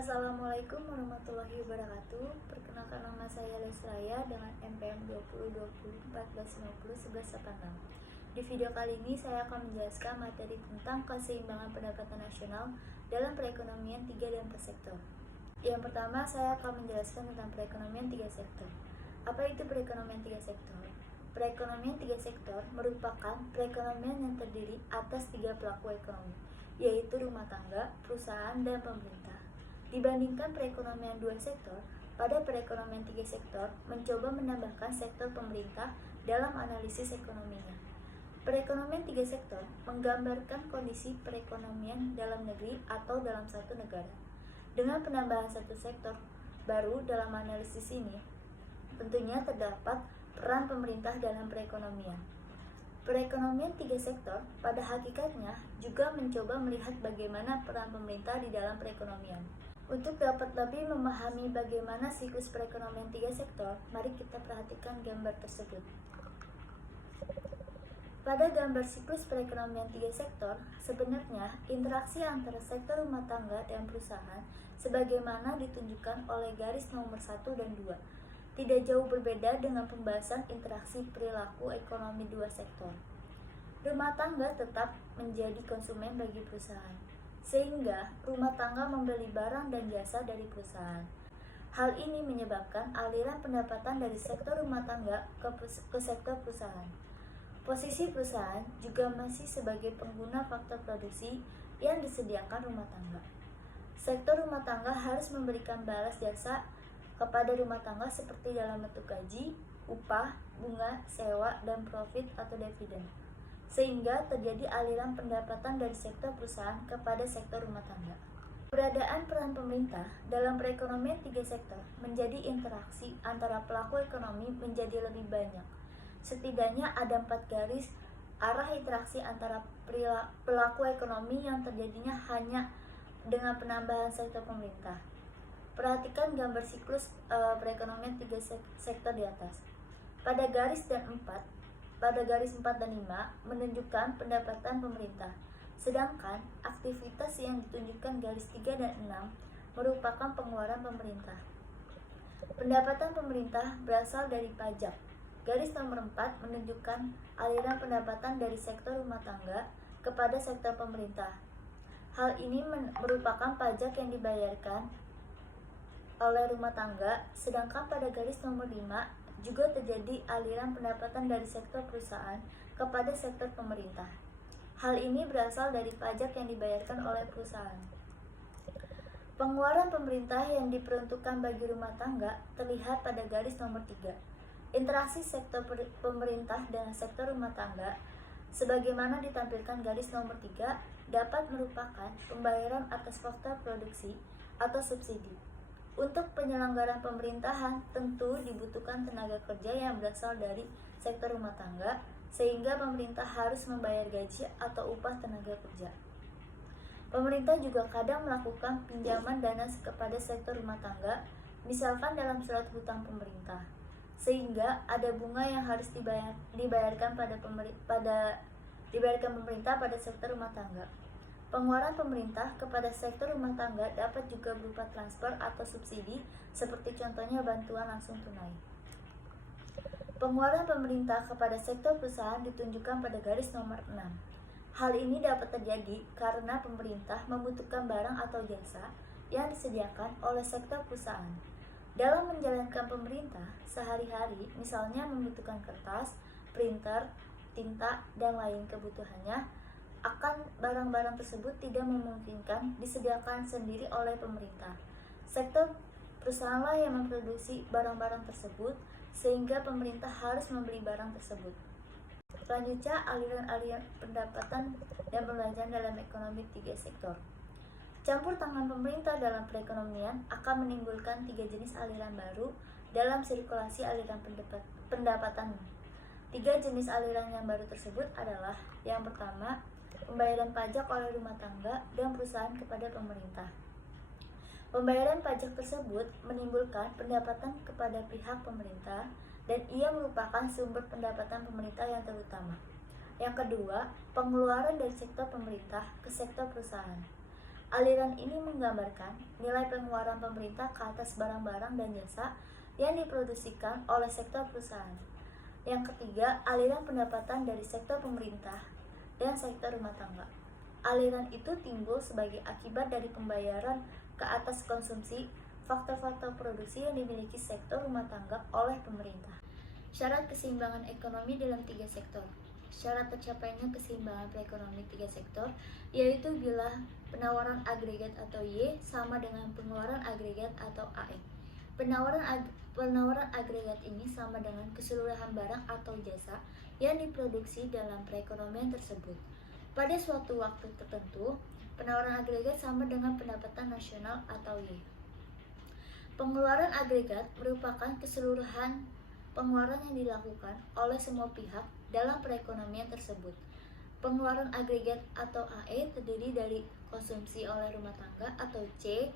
Assalamualaikum warahmatullahi wabarakatuh. Perkenalkan, nama saya Lesraya dengan NPM 202014501186. Di video kali ini saya akan menjelaskan materi tentang keseimbangan pendapatan nasional dalam perekonomian 3 dan persektor. Yang pertama, saya akan menjelaskan tentang perekonomian 3 sektor. Apa itu perekonomian 3 sektor? Perekonomian 3 sektor merupakan perekonomian yang terdiri atas 3 pelaku ekonomi, yaitu rumah tangga, perusahaan, dan pemerintah. Dibandingkan perekonomian 2 sektor, pada perekonomian 3 sektor mencoba menambahkan sektor pemerintah dalam analisis ekonominya. Perekonomian 3 sektor menggambarkan kondisi perekonomian dalam negeri atau dalam satu negara. Dengan penambahan satu sektor baru dalam analisis ini, tentunya terdapat peran pemerintah dalam perekonomian. Perekonomian 3 sektor pada hakikatnya juga mencoba melihat bagaimana peran pemerintah di dalam perekonomian. Untuk dapat lebih memahami bagaimana siklus perekonomian 3 sektor, mari kita perhatikan gambar tersebut. Pada gambar siklus perekonomian 3 sektor, sebenarnya interaksi antara sektor rumah tangga dan perusahaan sebagaimana ditunjukkan oleh garis nomor 1 dan 2. Tidak jauh berbeda dengan pembahasan interaksi perilaku ekonomi 2 sektor. Rumah tangga tetap menjadi konsumen bagi perusahaan, sehingga rumah tangga membeli barang dan jasa dari perusahaan. Hal ini menyebabkan aliran pendapatan dari sektor rumah tangga ke sektor perusahaan. Posisi perusahaan juga masih sebagai pengguna faktor produksi yang disediakan rumah tangga. Sektor rumah tangga harus memberikan balas jasa kepada rumah tangga seperti dalam bentuk gaji, upah, bunga, sewa, dan profit atau dividen, sehingga terjadi aliran pendapatan dari sektor perusahaan kepada sektor rumah tangga. Keberadaan peran pemerintah dalam perekonomian 3 sektor menjadi interaksi antara pelaku ekonomi menjadi lebih banyak. Setidaknya ada 4 garis arah interaksi antara pelaku ekonomi yang terjadinya hanya dengan penambahan sektor pemerintah. Perhatikan gambar siklus perekonomian 3 sektor di atas. Pada garis 4 dan 5 menunjukkan pendapatan pemerintah, sedangkan aktivitas yang ditunjukkan garis 3 dan 6 merupakan pengeluaran pemerintah. Pendapatan pemerintah berasal dari pajak. Garis nomor 4 menunjukkan aliran pendapatan dari sektor rumah tangga kepada sektor pemerintah. Hal ini merupakan pajak yang dibayarkan oleh rumah tangga, sedangkan pada garis nomor 5 juga terjadi aliran pendapatan dari sektor perusahaan kepada sektor pemerintah. Hal ini berasal dari pajak yang dibayarkan oleh perusahaan. Pengeluaran pemerintah yang diperuntukkan bagi rumah tangga terlihat pada garis nomor 3. Interaksi sektor pemerintah dengan sektor rumah tangga sebagaimana ditampilkan garis nomor 3 dapat merupakan pembayaran atas faktor produksi atau subsidi. Untuk penyelenggaraan pemerintahan tentu dibutuhkan tenaga kerja yang berasal dari sektor rumah tangga, sehingga pemerintah harus membayar gaji atau upah tenaga kerja. Pemerintah juga kadang melakukan pinjaman dana kepada sektor rumah tangga, misalkan dalam surat hutang pemerintah, sehingga ada bunga yang harus dibayarkan pemerintah pada sektor rumah tangga. Pengeluaran pemerintah kepada sektor rumah tangga dapat juga berupa transfer atau subsidi, seperti contohnya bantuan langsung tunai. Pengeluaran pemerintah kepada sektor perusahaan ditunjukkan pada garis nomor 6. Hal ini dapat terjadi karena pemerintah membutuhkan barang atau jasa yang disediakan oleh sektor perusahaan. Dalam menjalankan pemerintah sehari-hari, misalnya membutuhkan kertas, printer, tinta, dan lain kebutuhannya, akan barang-barang tersebut tidak memungkinkan disediakan sendiri oleh pemerintah. Sektor perusahaanlah yang memproduksi barang-barang tersebut, sehingga pemerintah harus membeli barang tersebut. Selanjutnya, aliran-aliran pendapatan dan pembelanjaan dalam ekonomi 3 sektor. Campur tangan pemerintah dalam perekonomian akan menimbulkan 3 jenis aliran baru dalam sirkulasi aliran pendapatan. 3 jenis aliran yang baru tersebut adalah: yang pertama, pembayaran pajak oleh rumah tangga dan perusahaan kepada pemerintah. Pembayaran pajak tersebut menimbulkan pendapatan kepada pihak pemerintah dan ia merupakan sumber pendapatan pemerintah yang terutama. Yang kedua, pengeluaran dari sektor pemerintah ke sektor perusahaan. Aliran ini menggambarkan nilai pengeluaran pemerintah ke atas barang-barang dan jasa yang diproduksikan oleh sektor perusahaan. Yang ketiga, aliran pendapatan dari sektor pemerintah dan sektor rumah tangga. Aliran itu timbul sebagai akibat dari pembayaran ke atas konsumsi faktor-faktor produksi yang dimiliki sektor rumah tangga oleh pemerintah. Syarat keseimbangan ekonomi dalam tiga sektor. Syarat tercapainya keseimbangan perekonomian tiga sektor yaitu bila penawaran agregat atau Y sama dengan pengeluaran agregat atau AE. Penawaran agregat ini sama dengan keseluruhan barang atau jasa yang diproduksi dalam perekonomian tersebut. Pada suatu waktu tertentu, penawaran agregat sama dengan pendapatan nasional atau Y. Pengeluaran agregat merupakan keseluruhan pengeluaran yang dilakukan oleh semua pihak dalam perekonomian tersebut. Pengeluaran agregat atau AE terdiri dari konsumsi oleh rumah tangga atau C,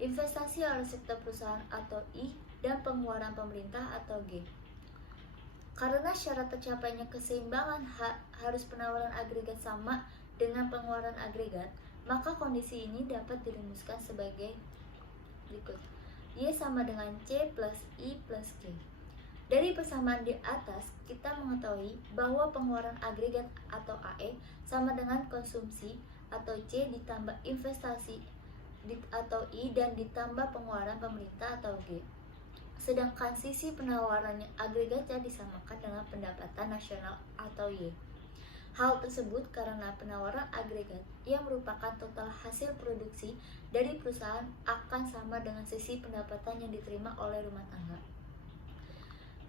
investasi oleh sektor perusahaan atau I, dan pengeluaran pemerintah atau G. Karena syarat tercapainya keseimbangan harus penawaran agregat sama dengan pengeluaran agregat, maka kondisi ini dapat dirumuskan sebagai berikut. Y sama dengan C plus I plus G. Dari persamaan di atas, kita mengetahui bahwa pengeluaran agregat atau AE sama dengan konsumsi atau C ditambah investasi atau I dan ditambah pengeluaran pemerintah atau G. Sedangkan sisi penawarannya agregatnya disamakan dengan pendapatan nasional atau Y. Hal tersebut karena penawaran agregat yang merupakan total hasil produksi dari perusahaan akan sama dengan sisi pendapatan yang diterima oleh rumah tangga.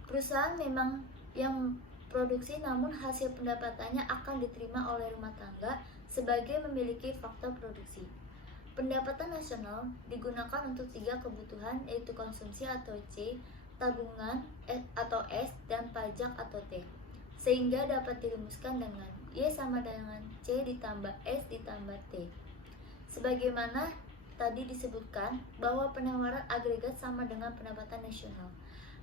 Perusahaan memang yang produksi namun hasil pendapatannya akan diterima oleh rumah tangga sebagai memiliki faktor produksi. Pendapatan nasional digunakan untuk tiga kebutuhan yaitu konsumsi atau C, tabungan atau S, dan pajak atau T. Sehingga dapat dirumuskan dengan Y sama dengan C ditambah S ditambah T. Sebagaimana tadi disebutkan bahwa penawaran agregat sama dengan pendapatan nasional.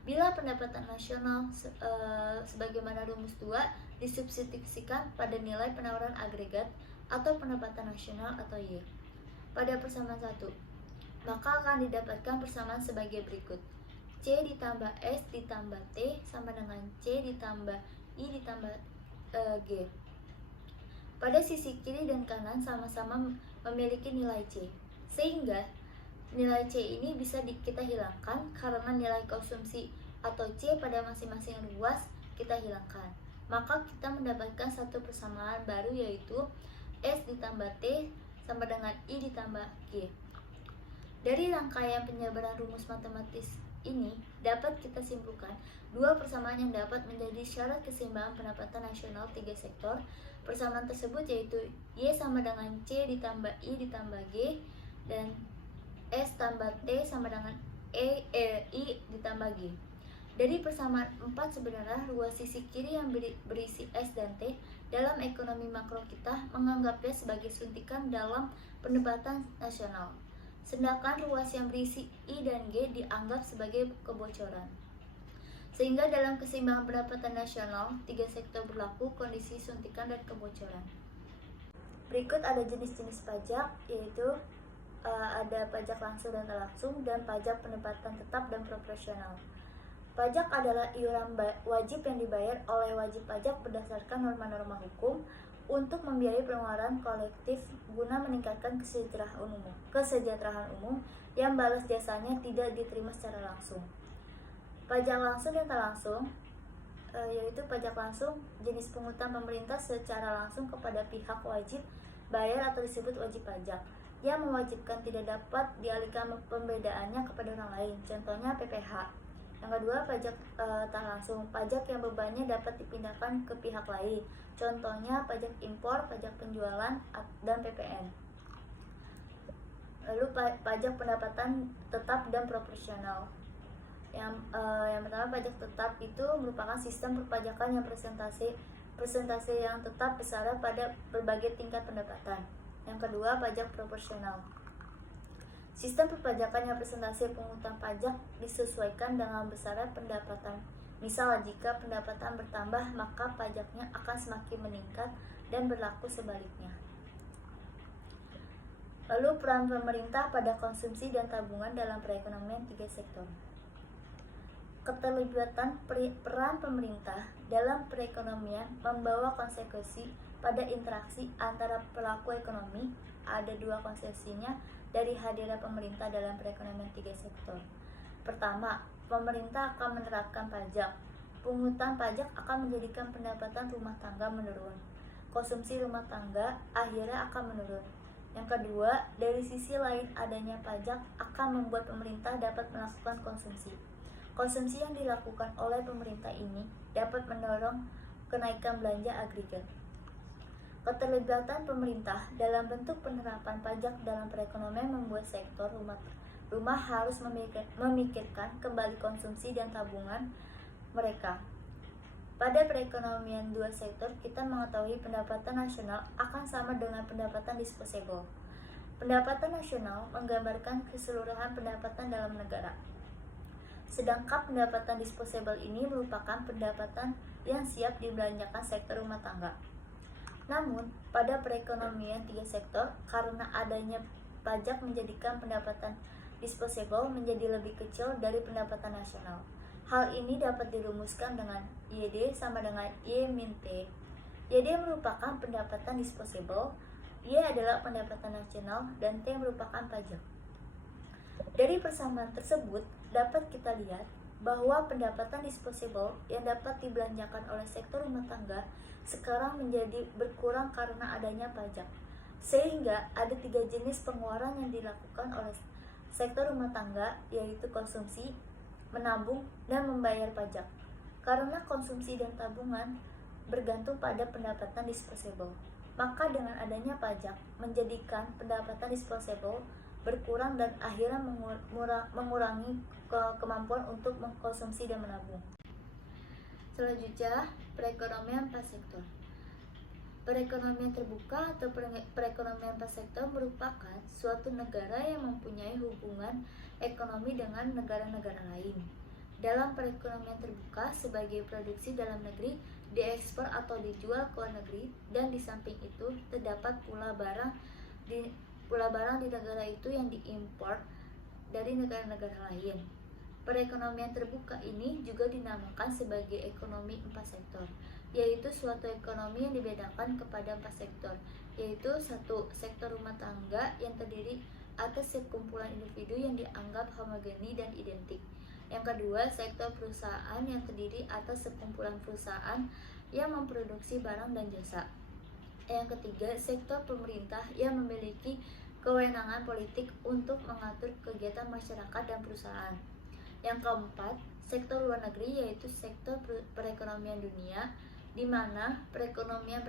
Bila pendapatan nasional sebagaimana rumus 2 disubstitusikan pada nilai penawaran agregat atau pendapatan nasional atau Y. Pada persamaan 1, maka akan didapatkan persamaan sebagai berikut. C ditambah S ditambah T sama dengan C ditambah I ditambah G. Pada sisi kiri dan kanan sama-sama memiliki nilai C, sehingga nilai C ini bisa kita hilangkan karena nilai konsumsi atau C pada masing-masing ruas kita hilangkan. Maka kita mendapatkan satu persamaan baru yaitu S ditambah T sama dengan I ditambah G. Dari rangkaian penjabaran rumus matematis ini dapat kita simpulkan dua persamaan yang dapat menjadi syarat keseimbangan pendapatan nasional tiga sektor. Persamaan tersebut yaitu Y sama dengan C ditambah I ditambah G dan S tambah T sama dengan I ditambah G. Dari persamaan 4 sebenarnya ruas sisi kiri yang berisi S dan T dalam ekonomi makro kita menganggapnya sebagai suntikan dalam pendapatan nasional. Sedangkan ruas yang berisi I dan G dianggap sebagai kebocoran. Sehingga dalam keseimbangan pendapatan nasional, tiga sektor berlaku kondisi suntikan dan kebocoran. Berikut ada jenis-jenis pajak yaitu ada pajak langsung dan tak langsung dan pajak pendapatan tetap dan proporsional. Pajak adalah iuran wajib yang dibayar oleh wajib pajak berdasarkan norma-norma hukum untuk membiayai pengeluaran kolektif guna meningkatkan kesejahteraan umum yang balas jasanya tidak diterima secara langsung. Pajak langsung dan tak langsung yaitu pajak langsung jenis pungutan pemerintah secara langsung kepada pihak wajib bayar atau disebut wajib pajak yang mewajibkan tidak dapat dialihkan pembedaannya kepada orang lain, contohnya PPh. Yang kedua, pajak tak langsung, pajak yang bebannya dapat dipindahkan ke pihak lain, contohnya pajak impor, pajak penjualan, dan PPN. Lalu pajak pendapatan tetap dan proporsional. Yang pertama, pajak tetap itu merupakan sistem perpajakan yang persentase yang tetap besaran pada berbagai tingkat pendapatan. Yang kedua, pajak proporsional. Sistem perpajakan yang persentase pungutan pajak disesuaikan dengan besaran pendapatan. Misal, jika pendapatan bertambah, maka pajaknya akan semakin meningkat dan berlaku sebaliknya. Lalu peran pemerintah pada konsumsi dan tabungan dalam perekonomian tiga sektor. Keterlibatan peran pemerintah dalam perekonomian membawa konsekuensi pada interaksi antara pelaku ekonomi. Ada dua konsekuensinya dari hadirnya pemerintah dalam perekonomian tiga sektor. Pertama, pemerintah akan menerapkan pajak. Pungutan pajak akan menjadikan pendapatan rumah tangga menurun. Konsumsi rumah tangga akhirnya akan menurun. Yang kedua, dari sisi lain adanya pajak akan membuat pemerintah dapat melakukan konsumsi. Konsumsi yang dilakukan oleh pemerintah ini dapat mendorong kenaikan belanja agregat. Keterlibatan pemerintah dalam bentuk penerapan pajak dalam perekonomian membuat sektor rumah harus memikirkan kembali konsumsi dan tabungan mereka. Pada perekonomian dua sektor, kita mengetahui pendapatan nasional akan sama dengan pendapatan disposable. Pendapatan nasional menggambarkan keseluruhan pendapatan dalam negara. Sedangkan pendapatan disposable ini merupakan pendapatan yang siap dibelanjakan sektor rumah tangga. Namun, pada perekonomian tiga sektor, karena adanya pajak menjadikan pendapatan disposable menjadi lebih kecil dari pendapatan nasional. Hal ini dapat dirumuskan dengan YD sama dengan Y min T. YD merupakan pendapatan disposable, Y adalah pendapatan nasional, dan T merupakan pajak. Dari persamaan tersebut, dapat kita lihat bahwa pendapatan disposable yang dapat dibelanjakan oleh sektor rumah tangga sekarang menjadi berkurang karena adanya pajak. Sehingga ada tiga jenis pengeluaran yang dilakukan oleh sektor rumah tangga, yaitu konsumsi, menabung, dan membayar pajak. Karena konsumsi dan tabungan bergantung pada pendapatan disposable, maka dengan adanya pajak menjadikan pendapatan disposable berkurang dan akhirnya mengurangi kemampuan untuk mengkonsumsi dan menabung. Selanjutnya, perekonomian prasektor. Perekonomian terbuka atau perekonomian prasektor merupakan suatu negara yang mempunyai hubungan ekonomi dengan negara-negara lain. Dalam perekonomian terbuka, sebagai produksi dalam negeri diekspor atau dijual ke luar negeri, dan di samping itu terdapat pula barang di negara itu yang diimpor dari negara-negara lain. Perekonomian terbuka ini juga dinamakan sebagai ekonomi empat sektor, yaitu suatu ekonomi yang dibedakan kepada empat sektor, yaitu satu, sektor rumah tangga yang terdiri atas sekumpulan individu yang dianggap homogeni dan identik. Yang kedua, sektor perusahaan yang terdiri atas sekumpulan perusahaan yang memproduksi barang dan jasa. Yang ketiga, sektor pemerintah yang memiliki kewenangan politik untuk mengatur kegiatan masyarakat dan perusahaan. Yang keempat, sektor luar negeri, yaitu sektor perekonomian dunia, di mana perekonomian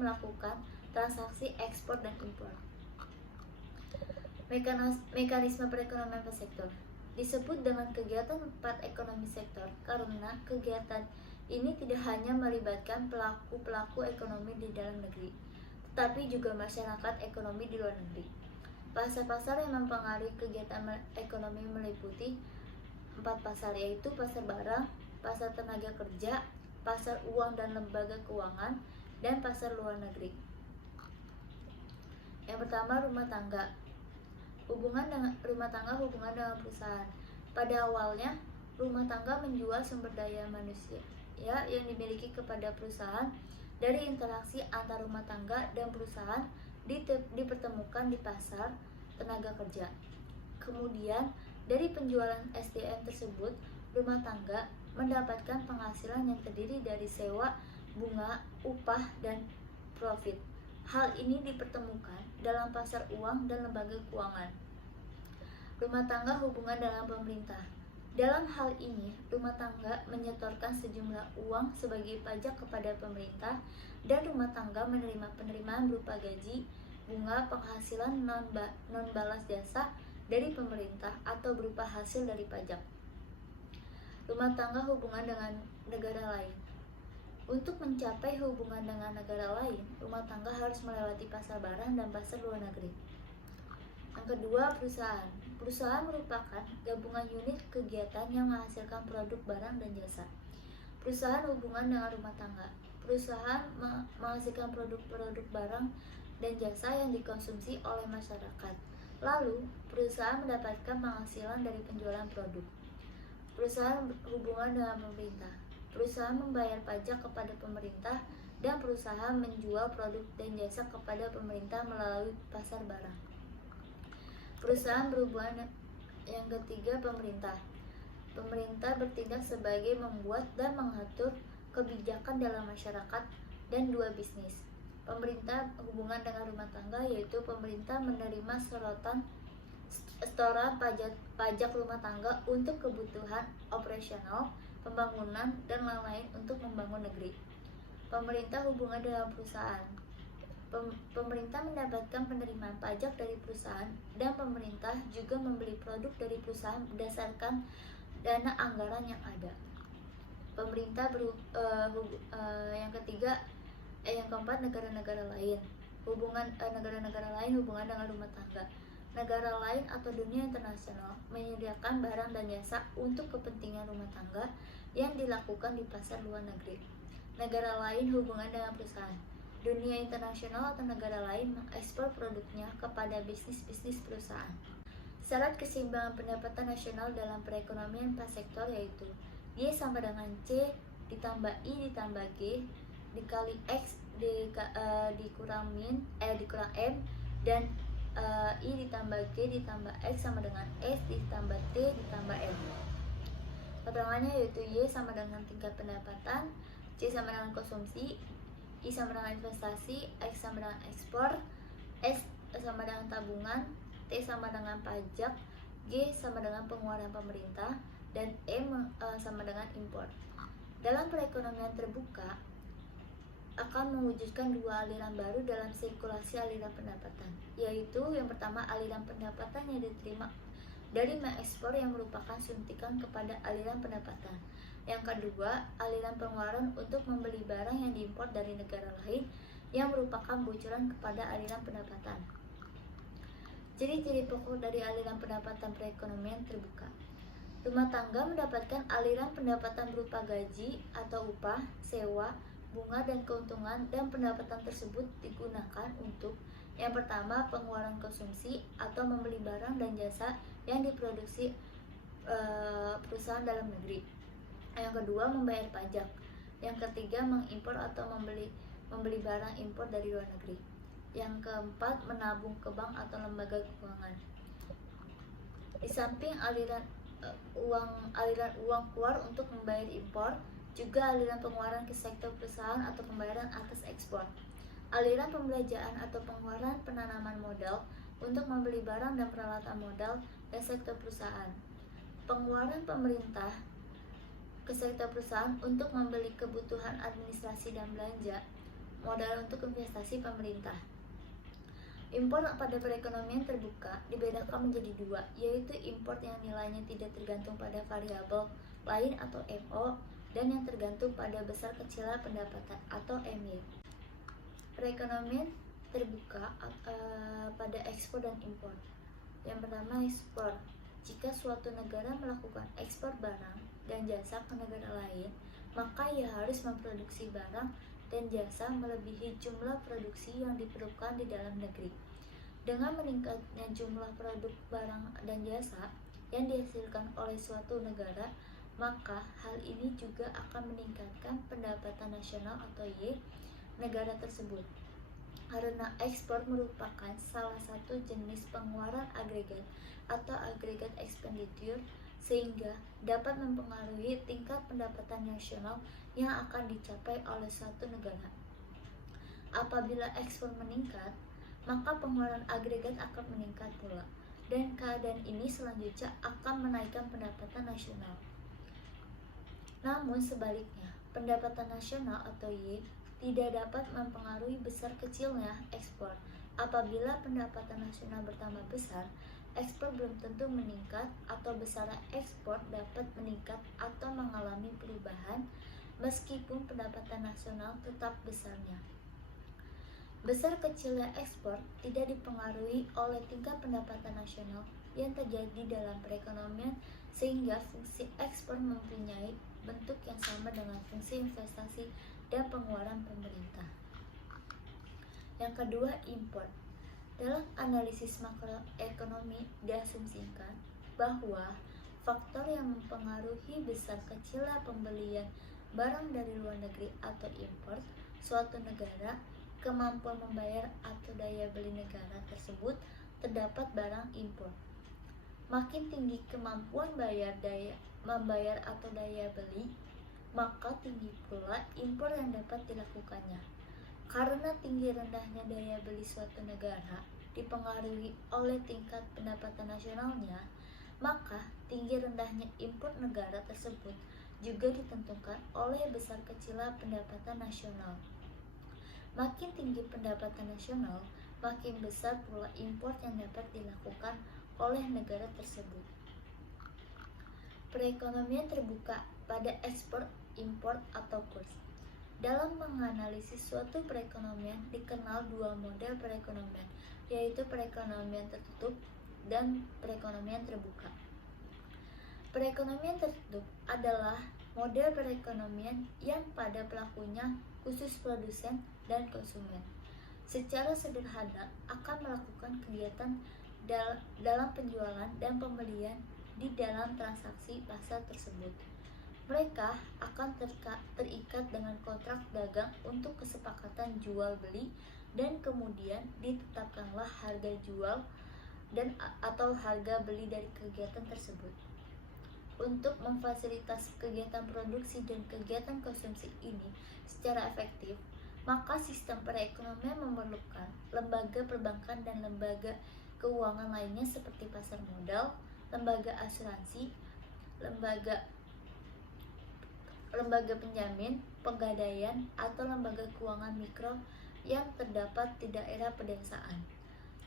melakukan transaksi ekspor dan impor. Mekanisme perekonomian per sektor disebut dengan kegiatan empat ekonomi sektor karena kegiatan ini tidak hanya melibatkan pelaku ekonomi di dalam negeri, tetapi juga masyarakat ekonomi di luar negeri. Pasar-pasar yang mempengaruhi kegiatan ekonomi meliputi empat pasar, yaitu pasar barang, pasar tenaga kerja, pasar uang dan lembaga keuangan, dan pasar luar negeri. Yang pertama, rumah tangga. Hubungan dengan perusahaan. Pada awalnya, rumah tangga menjual sumber daya manusia yang dimiliki kepada perusahaan. Dari interaksi antar rumah tangga dan perusahaan dipertemukan di pasar tenaga kerja. Kemudian, dari penjualan SDM tersebut, rumah tangga mendapatkan penghasilan yang terdiri dari sewa, bunga, upah, dan profit. Hal ini dipertemukan dalam pasar uang dan lembaga keuangan. Rumah tangga hubungan dengan pemerintah. Dalam hal ini, rumah tangga menyetorkan sejumlah uang sebagai pajak kepada pemerintah, dan rumah tangga menerima penerimaan berupa gaji, bunga, penghasilan non balas jasa dari pemerintah atau berupa hasil dari pajak. Rumah tangga hubungan dengan negara lain. Untuk mencapai hubungan dengan negara lain, rumah tangga harus melewati pasar barang dan pasar luar negeri. Yang kedua, perusahaan. Perusahaan merupakan gabungan unit kegiatan yang menghasilkan produk barang dan jasa. Perusahaan hubungan dengan rumah tangga. Perusahaan menghasilkan produk-produk barang dan jasa yang dikonsumsi oleh masyarakat. Lalu, perusahaan mendapatkan penghasilan dari penjualan produk. Perusahaan berhubungan dengan pemerintah. Perusahaan membayar pajak kepada pemerintah dan perusahaan menjual produk dan jasa kepada pemerintah melalui pasar barang. Perusahaan berhubungan yang ketiga, pemerintah. Pemerintah bertindak sebagai membuat dan mengatur kebijakan dalam masyarakat dan dua bisnis. Pemerintah hubungan dengan rumah tangga, yaitu pemerintah menerima setoran pajak rumah tangga untuk kebutuhan operasional, pembangunan, dan lain-lain untuk membangun negeri. Pemerintah hubungan dengan perusahaan. Pemerintah mendapatkan penerimaan pajak dari perusahaan dan pemerintah juga membeli produk dari perusahaan berdasarkan dana anggaran yang ada. Pemerintah yang keempat, negara-negara lain. Negara-negara lain hubungan dengan rumah tangga. Negara lain atau dunia internasional menyediakan barang dan jasa untuk kepentingan rumah tangga yang dilakukan di pasar luar negeri. Negara lain hubungan dengan perusahaan. Dunia internasional atau negara lain mengekspor produknya kepada bisnis-bisnis perusahaan. Syarat keseimbangan pendapatan nasional dalam perekonomian prasektor yaitu Y sama dengan C ditambah I ditambah G dikali X dikurang M dan I ditambah G ditambah X sama dengan S ditambah T ditambah M. Keterangannya yaitu Y sama dengan tingkat pendapatan, C sama dengan konsumsi, I sama dengan investasi, X sama dengan ekspor, S sama dengan tabungan, T sama dengan pajak, G sama dengan pengeluaran pemerintah, dan M sama dengan impor. Dalam perekonomian terbuka akan mewujudkan dua aliran baru dalam sirkulasi aliran pendapatan, yaitu yang pertama aliran pendapatan yang diterima dari mengekspor yang merupakan suntikan kepada aliran pendapatan. Yang kedua, aliran pengeluaran untuk membeli barang yang diimpor dari negara lain yang merupakan bocoran kepada aliran pendapatan. Ciri-ciri pokok dari aliran pendapatan perekonomian terbuka. Rumah tangga mendapatkan aliran pendapatan berupa gaji atau upah, sewa, bunga, dan keuntungan, dan pendapatan tersebut digunakan untuk yang pertama, pengeluaran konsumsi atau membeli barang dan jasa yang diproduksi perusahaan dalam negeri. Yang kedua, membayar pajak. Yang ketiga, mengimpor atau membeli barang impor dari luar negeri. Yang keempat, menabung ke bank atau lembaga keuangan. Di samping aliran uang keluar untuk membayar impor, juga aliran pengeluaran ke sektor perusahaan atau pembayaran atas ekspor. Aliran pembelanjaan atau pengeluaran penanaman modal untuk membeli barang dan peralatan modal dan sektor perusahaan. Pengeluaran pemerintah ke sektor perusahaan untuk membeli kebutuhan administrasi dan belanja modal untuk investasi pemerintah. Impor pada perekonomian terbuka dibedakan menjadi dua, yaitu impor yang nilainya tidak tergantung pada variabel lain atau MO dan yang tergantung pada besar kecilnya pendapatan atau MY. Perekonomian terbuka pada ekspor dan impor. Yang pertama, ekspor. Jika suatu negara melakukan ekspor barang dan jasa ke negara lain, maka ia harus memproduksi barang dan jasa melebihi jumlah produksi yang diperlukan di dalam negeri. Dengan meningkatnya jumlah produk barang dan jasa yang dihasilkan oleh suatu negara, maka hal ini juga akan meningkatkan pendapatan nasional atau Y negara tersebut. Karena ekspor merupakan salah satu jenis pengeluaran agregat atau agregat expenditure, sehingga dapat mempengaruhi tingkat pendapatan nasional yang akan dicapai oleh suatu negara. Apabila ekspor meningkat, maka pengeluaran agregat akan meningkat pula, dan keadaan ini selanjutnya akan menaikkan pendapatan nasional. Namun sebaliknya, pendapatan nasional atau Y tidak dapat mempengaruhi besar kecilnya ekspor. Apabila pendapatan nasional bertambah besar, ekspor belum tentu meningkat, atau besarnya ekspor dapat meningkat atau mengalami perubahan meskipun pendapatan nasional tetap besarnya. Besar kecilnya ekspor tidak dipengaruhi oleh tingkat pendapatan nasional yang terjadi dalam perekonomian, sehingga fungsi ekspor mempunyai bentuk yang sama dengan fungsi investasi dan pengeluaran pemerintah. Yang kedua, impor. Dalam analisis makroekonomi diasumsikan bahwa faktor yang mempengaruhi besar kecilnya pembelian barang dari luar negeri atau impor suatu negara, kemampuan membayar atau daya beli negara tersebut, terdapat barang impor. Makin tinggi kemampuan membayar atau daya beli, maka tinggi pula impor yang dapat dilakukannya. Karena tinggi rendahnya daya beli suatu negara dipengaruhi oleh tingkat pendapatan nasionalnya, maka tinggi rendahnya impor negara tersebut juga ditentukan oleh besar kecilnya pendapatan nasional. Makin tinggi pendapatan nasional, makin besar pula impor yang dapat dilakukan oleh negara tersebut. Perekonomian terbuka pada ekspor, impor, atau kurs. Dalam menganalisis suatu perekonomian dikenal dua model perekonomian, yaitu perekonomian tertutup dan perekonomian terbuka. Perekonomian tertutup adalah model perekonomian yang pada pelakunya khusus produsen dan konsumen. Secara sederhana akan melakukan kegiatan dalam penjualan dan pembelian di dalam transaksi pasar tersebut. Mereka akan terikat dengan kontrak dagang untuk kesepakatan jual beli dan kemudian ditetapkanlah harga jual dan atau harga beli dari kegiatan tersebut. Untuk memfasilitasi kegiatan produksi dan kegiatan konsumsi ini secara efektif, maka sistem perekonomian memerlukan lembaga perbankan dan lembaga keuangan lainnya seperti pasar modal, lembaga asuransi, lembaga penjamin, pegadaian, atau lembaga keuangan mikro yang terdapat di daerah pedesaan.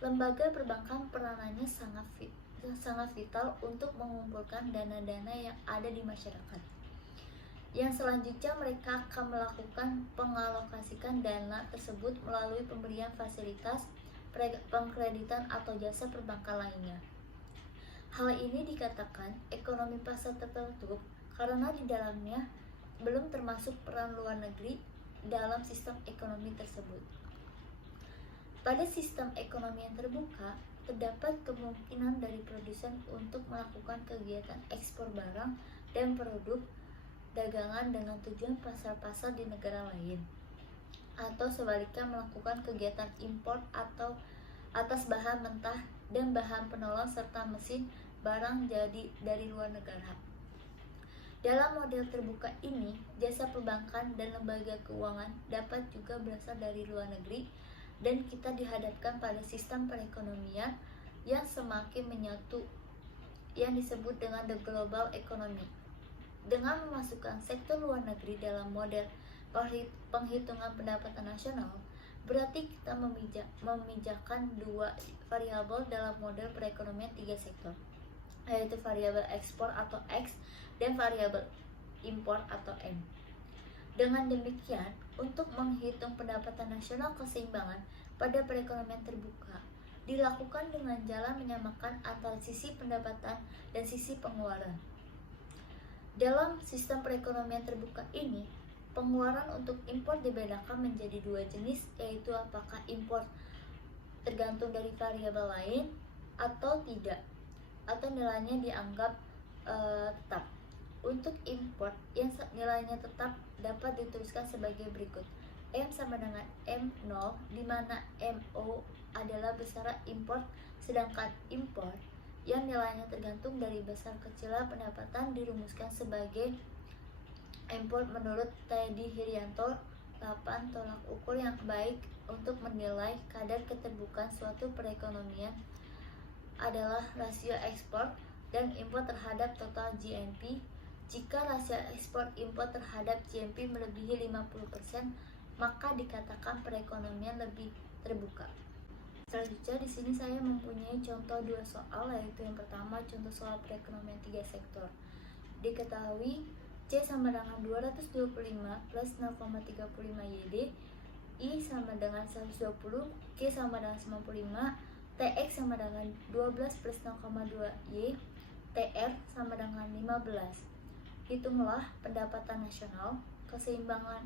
Lembaga perbankan peranannya sangat vital untuk mengumpulkan dana-dana yang ada di masyarakat. Yang selanjutnya mereka akan melakukan pengalokasikan dana tersebut melalui pemberian fasilitas pengkreditan atau jasa perbankan lainnya. Hal ini dikatakan ekonomi pasar tertutup karena di dalamnya belum termasuk peran luar negeri dalam sistem ekonomi tersebut. Pada sistem ekonomi yang terbuka, terdapat kemungkinan dari produsen untuk melakukan kegiatan ekspor barang dan produk dagangan dengan tujuan pasar-pasar di negara lain, atau sebaliknya melakukan kegiatan impor atau atas bahan mentah dan bahan penolong serta mesin barang jadi dari luar negara. Dalam model terbuka ini, jasa perbankan dan lembaga keuangan dapat juga berasal dari luar negeri, dan kita dihadapkan pada sistem perekonomian yang semakin menyatu yang disebut dengan the global economy. Dengan memasukkan sektor luar negeri dalam model penghitungan pendapatan nasional, berarti kita memijakan dua variabel dalam model perekonomian tiga sektor, yaitu variabel ekspor atau X dan variabel impor atau M. Dengan demikian, untuk menghitung pendapatan nasional keseimbangan pada perekonomian terbuka dilakukan dengan jalan menyamakan antara sisi pendapatan dan sisi pengeluaran. Dalam sistem perekonomian terbuka ini, pengeluaran untuk impor dibedakan menjadi dua jenis, yaitu apakah impor tergantung dari variabel lain atau tidak, atau nilainya dianggap tetap. Untuk impor yang nilainya tetap dapat dituliskan sebagai berikut. M sama dengan M0, di mana MO adalah besaran impor, sedangkan impor yang nilainya tergantung dari besar kecilnya pendapatan dirumuskan sebagai impor menurut Teddy Hirianto 8 tolak ukur yang baik untuk menilai kadar keterbukaan suatu perekonomian adalah rasio ekspor dan impor terhadap total GNP. Jika rasio ekspor impor terhadap GNP melebihi 50%, maka dikatakan perekonomian lebih terbuka. Selanjutnya di sini saya mempunyai contoh dua soal, yaitu yang pertama contoh soal perekonomian tiga sektor. Diketahui C sama dengan 225 plus 0,35 YD, I sama dengan 120, K sama dengan 95, TX sama dengan 12 plus 0,2 Y, TR sama dengan 15. Hitunglah pendapatan nasional keseimbangan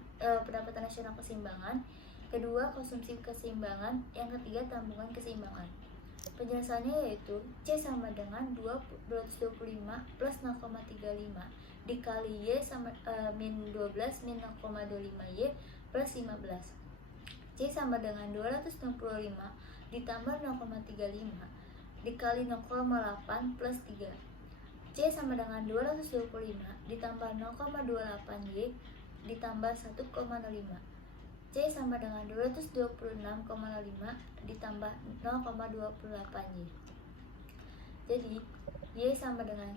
kedua konsumsi keseimbangan, yang ketiga tabungan keseimbangan. Penjelasannya yaitu C sama dengan 225 plus 0,35 dikali Y sama min 12 min 0,25 Y plus 15. C sama dengan 265 ditambah 0,35 dikali 0,8 plus 3. C sama dengan 225 ditambah 0,28 Y ditambah 1,05. C sama dengan 226,5 ditambah 0,28 Y. Jadi Y sama dengan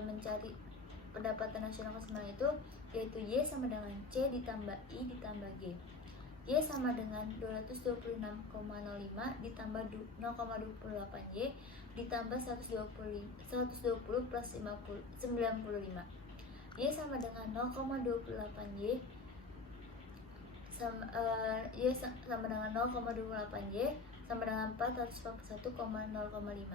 mencari pendapatan nasional keseimbangan itu yaitu Y sama dengan C ditambah I ditambah G. Y sama dengan 226,05 ditambah 0,28 Y ditambah 120 plus 95. Y sama dengan 0,28 Y sama dengan 0,28 Y sama dengan 441,0,5.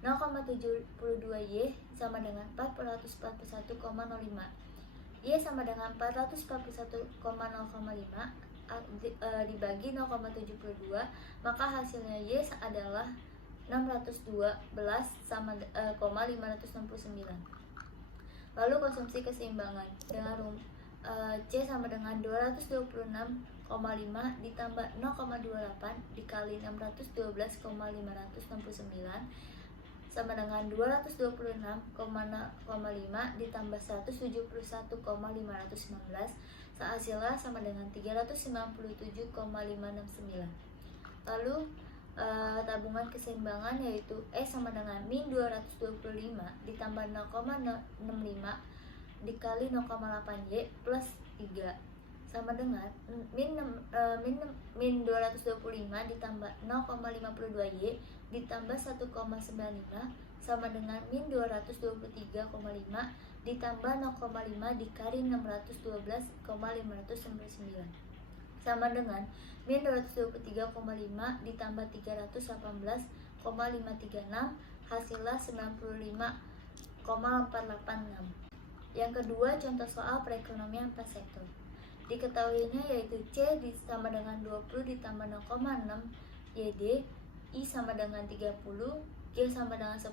0,72 Y sama dengan 441,05. Y sama dengan 441,0,5 dibagi 0,72, maka hasilnya Y adalah 612,569. Lalu konsumsi keseimbangan dengan C sama dengan 226,5 ditambah 0,28 dikali 612,569 sama dengan 226,5 ditambah 171,519, hasilnya sama dengan 397,569. Lalu tabungan keseimbangan yaitu E sama dengan min 225 ditambah 0,65 dikali 0,8 Y plus 3 sama dengan min 225 ditambah 0,52 Y ditambah 1,95 sama dengan min 223,5 ditambah 0,5 dikali 612,599 sama dengan min 223,5 ditambah 318,536, hasilnya 95,486. Yang kedua, contoh soal perekonomian per sektor. Diketahuinya yaitu C sama dengan 20 ditambah 0,6 YD, I sama dengan 30, G sama dengan 10,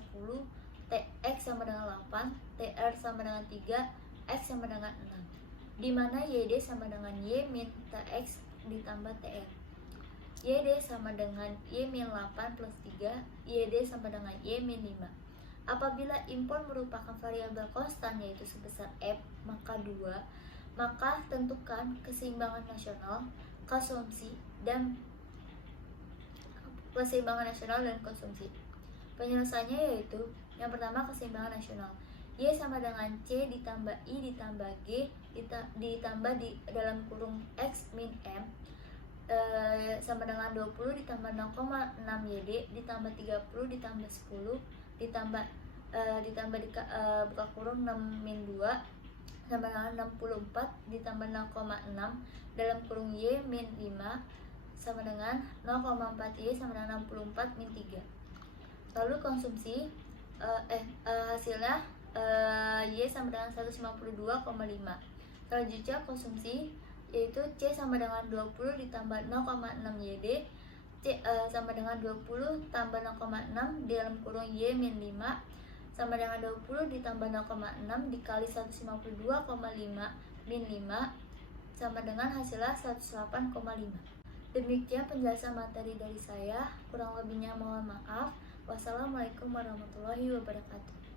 TX sama dengan 8, TR sama dengan 3, X sama dengan 6. Di mana YD sama dengan Y min TX ditambah TR. YD sama dengan Y min 8 plus 3, YD sama dengan Y min 5. Apabila impor merupakan variabel konstan yaitu sebesar F, maka tentukan keseimbangan nasional, konsumsi, dan konsumsi. Penyelesaiannya yaitu yang pertama keseimbangan nasional. Y sama dengan C ditambah I ditambah G ditambah di dalam kurung X min M sama dengan 20 ditambah 0,6 YD ditambah 30 ditambah 10 ditambah buka kurung 6 min 2 sama dengan 64 ditambah 0,6 dalam kurung Y min 5 sama dengan 0,4 Y sama dengan 64 min 3. Lalu konsumsi hasilnya Y sama dengan 152,5. Selanjutnya konsumsi yaitu C sama dengan 20 ditambah 0,6 YD, C sama dengan 20 tambah 0,6 dalam kurung Y min 5 sama dengan 20 ditambah 0,6 dikali 152,5 min 5 sama dengan hasilnya 108,5. Demikian penjelasan materi dari saya, kurang lebihnya mohon maaf. Wassalamualaikum warahmatullahi wabarakatuh.